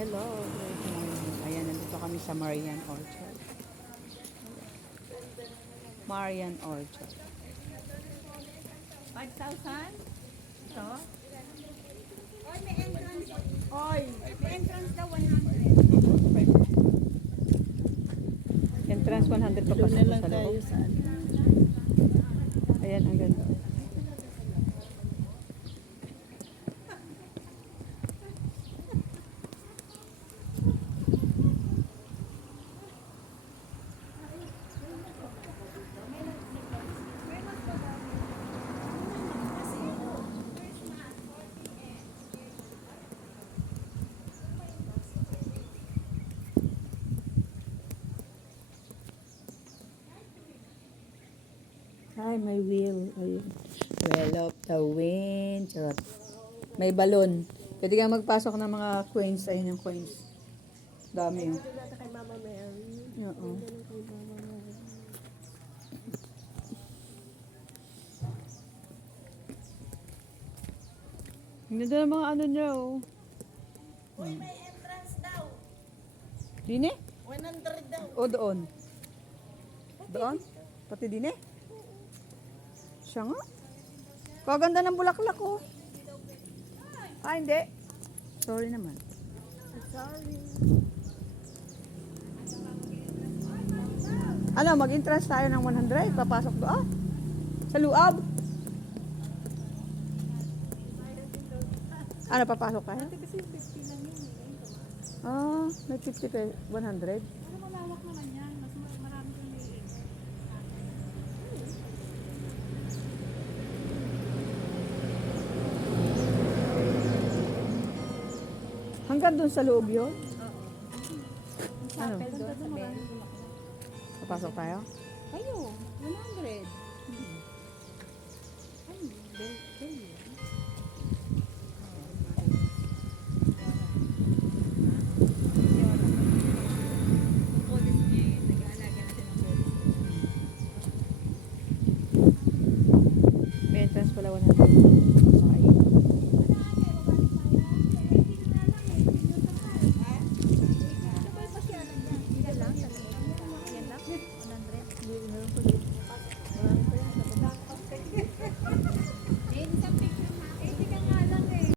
Hello, good morning. Ayan, nandito kami sa Marian Orchard. Marian Orchard. 5,000? Ito? Oy, may entrance. Oy, may entrance daw 100. Entrance 100 pa Doon na pasok lang sa tayo loob. sa ano. Ayan, ang ganda. Ay, may wheel. Ayun. Well of the wind. Charot. May balon. Pwede kang magpasok ng mga coins. Ayun yung coins. Dami yun. Ito dati kay Mama Mary. Oo. Ganun kay Mama Mary. Hindi na mga ano niya, oh. Uy, may entrance daw. Dine? 100 daw. O doon? Doon? Pati dine? Siya nga. Kaganda ng bulaklak, oh. Ah, hindi. Sorry naman. Sorry. Ano, mag-interest tayo ng 100. Papasok doon. Sa luab. Ano, papasok tayo? Kasi 50 lang yun eh. Ah, may 50 pe 100. Pero malawak naman yan. Mas marami kang may Hanggang doon sa loob yun? Ano? Ganda doon marami bulaklak. Papasok tayo? Kayo, 100.